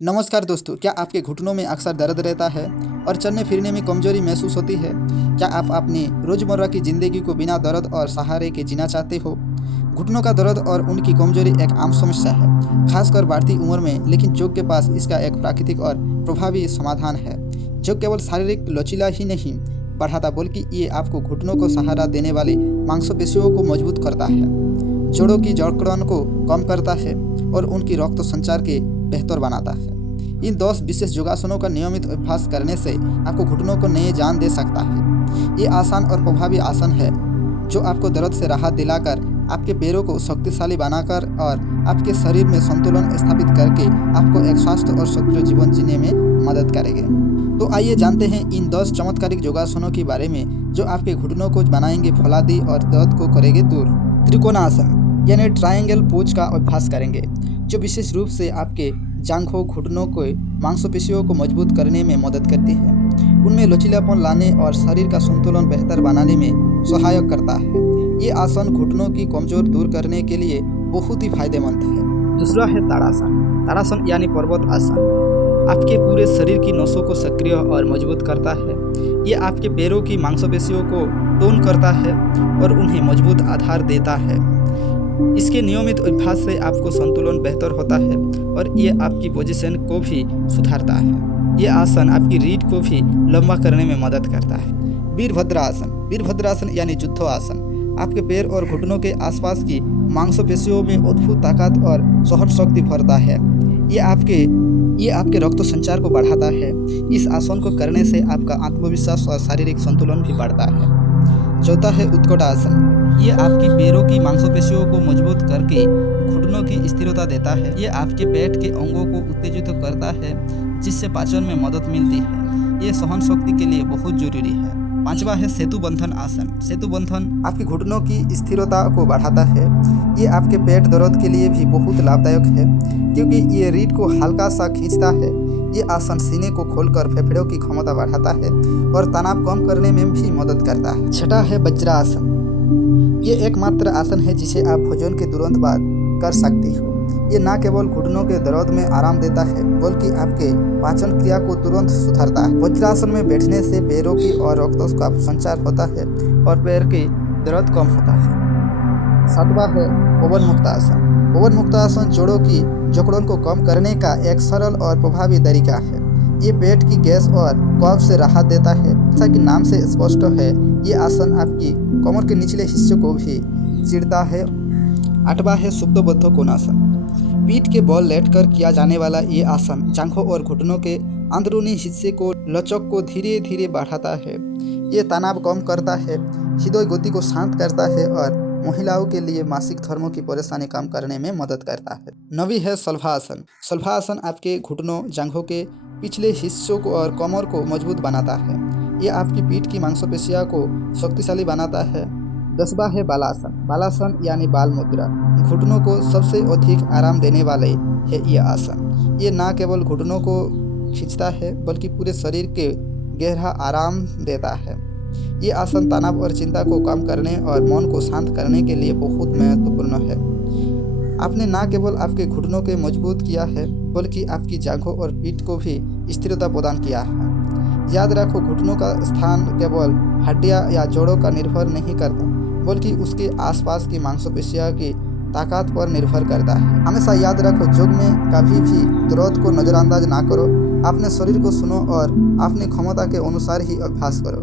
नमस्कार दोस्तों, क्या आपके घुटनों में अक्सर दर्द रहता है और चलने फिरने में कमजोरी महसूस होती है? क्या आप अपनी रोजमर्रा की जिंदगी को बिना दर्द और सहारे के जीना चाहते हो? घुटनों का दर्द और उनकी कमजोरी एक आम समस्या है, खासकर बढ़ती उम्र में, लेकिन योग के पास इसका एक प्राकृतिक और प्रभावी समाधान है। जो केवल शारीरिक लचीला ही नहीं बढ़ाता, बल्कि ये आपको घुटनों को सहारा देने वाली मांसपेशियों को मजबूत करता है, जोड़ों की जकड़न को कम करता है और उनकी रक्त संचार के बेहतर बनाता है। इन 10 विशेष योगासनों का नियमित अभ्यास करने से आपको घुटनों को नए जान दे सकता है। ये आसान और प्रभावी आसन है जो आपको दर्द से राहत दिलाकर, आपके पैरों को शक्तिशाली बनाकर और आपके शरीर में संतुलन स्थापित करके आपको एक स्वस्थ और सक्रिय जीवन जीने में मदद करेंगे। तो आइए जानते हैं इन 10 चमत्कारिक योगासनों के बारे में जो आपके घुटनों को बनाएंगे फौलादी और दर्द को करेंगे दूर। त्रिकोणासन यानी ट्रायंगल पोज का अभ्यास करेंगे, जो विशेष रूप से आपके जांघों, घुटनों को मांसपेशियों को मजबूत करने में मदद करती है, उनमें लचीलापन लाने और शरीर का संतुलन बेहतर बनाने में सहायक करता है। ये आसन घुटनों की कमजोर दूर करने के लिए बहुत ही फायदेमंद है। दूसरा है ताड़ासन। ताड़ासन यानी पर्वत आसन आपके पूरे शरीर की नसों को सक्रिय और मजबूत करता है। ये आपके पैरों की मांसपेशियों को टोन करता है और उन्हें मजबूत आधार देता है। इसके नियमित अभ्यास से आपको संतुलन बेहतर होता है और ये आपकी पोजीशन को भी सुधारता है। ये आसन आपकी रीढ़ को भी लंबा करने में मदद करता है। वीरभद्रासन। वीरभद्रासन यानी जुद्धो आसन आपके पैर और घुटनों के आसपास की मांसपेशियों में अद्भुत ताकत और सहन शक्ति भरता है। ये आपके रक्त संचार को बढ़ाता है। इस आसन को करने से आपका आत्मविश्वास और शारीरिक संतुलन भी बढ़ता है। चौथा है उत्कट आसन। ये आपकी पैरों की मांसपेशियों को मजबूत करके घुटनों की स्थिरता देता है। ये आपके पेट के अंगों को उत्तेजित करता है, जिससे पाचन में मदद मिलती है। ये सहन शक्ति के लिए बहुत जरूरी है। पांचवा है सेतु बंधन आसन। सेतु बंधन आपकी घुटनों की स्थिरता को बढ़ाता है। ये आपके पेट दर्द के लिए भी बहुत लाभदायक है, क्योंकि ये रीढ़ को हल्का सा खींचता है। ये आसन सीने को खोलकर फेफड़ों की क्षमता बढ़ाता है और तनाव कम करने में भी मदद करता है। छठा है वज्रासन। ये एकमात्र आसन है जिसे आप भोजन के तुरंत बाद कर सकते हो। ये न केवल घुटनों के दर्द में आराम देता है, बल्कि आपके पाचन क्रिया को तुरंत सुधारता है। वज्रासन में बैठने से पैरों की और रक्त का संचार होता है और पैर की दर्द कम होता है। सातवां है पवन मुक्त आसन। पवन मुक्त आसन जोड़ों की जकड़न को कम करने का एक सरल और प्रभावी तरीका है। ये पेट की गैस और कफ से राहत देता है। जैसा कि नाम से स्पष्ट है, ये आसन आपकी कमर के निचले हिस्से को भी चिरता है। आठवां है सुप्तबद्ध कोणासन। पीठ के बल लेटकर किया जाने वाला ये आसन जांघों और घुटनों के अंदरूनी हिस्से को लचक को धीरे धीरे बढ़ाता है। ये तनाव कम करता है, हृदय गति को शांत करता है और महिलाओं के लिए मासिक धर्मों की परेशानी कम करने में मदद करता है। नवी है शलभासन। शलभासन आपके घुटनों, जांघों के पिछले हिस्सों को और कमर को मजबूत बनाता है। ये आपकी पीठ की मांसपेशियों को शक्तिशाली बनाता है। 10वां है बालासन। बालासन यानी बाल मुद्रा घुटनों को सबसे अधिक आराम देने वाले है ये आसन। ये न केवल घुटनों को खींचता है, बल्कि पूरे शरीर के गहरा आराम देता है। ये आसन तनाव और चिंता को कम करने और मन को शांत करने के लिए बहुत महत्वपूर्ण है। आपने न केवल आपके घुटनों के मजबूत किया है, बल्कि आपकी जांघों और पीठ को भी स्थिरता प्रदान किया है। याद रखो, घुटनों का स्थान केवल हड्डियां या जोड़ों का निर्भर नहीं करता, बल्कि उसके आसपास की मांसपेशियों की ताकत पर निर्भर करता है। हमेशा याद रखो, योग में कभी भी दर्द को नज़रअंदाज ना करो। अपने शरीर को सुनो और अपनी क्षमता के अनुसार ही अभ्यास करो।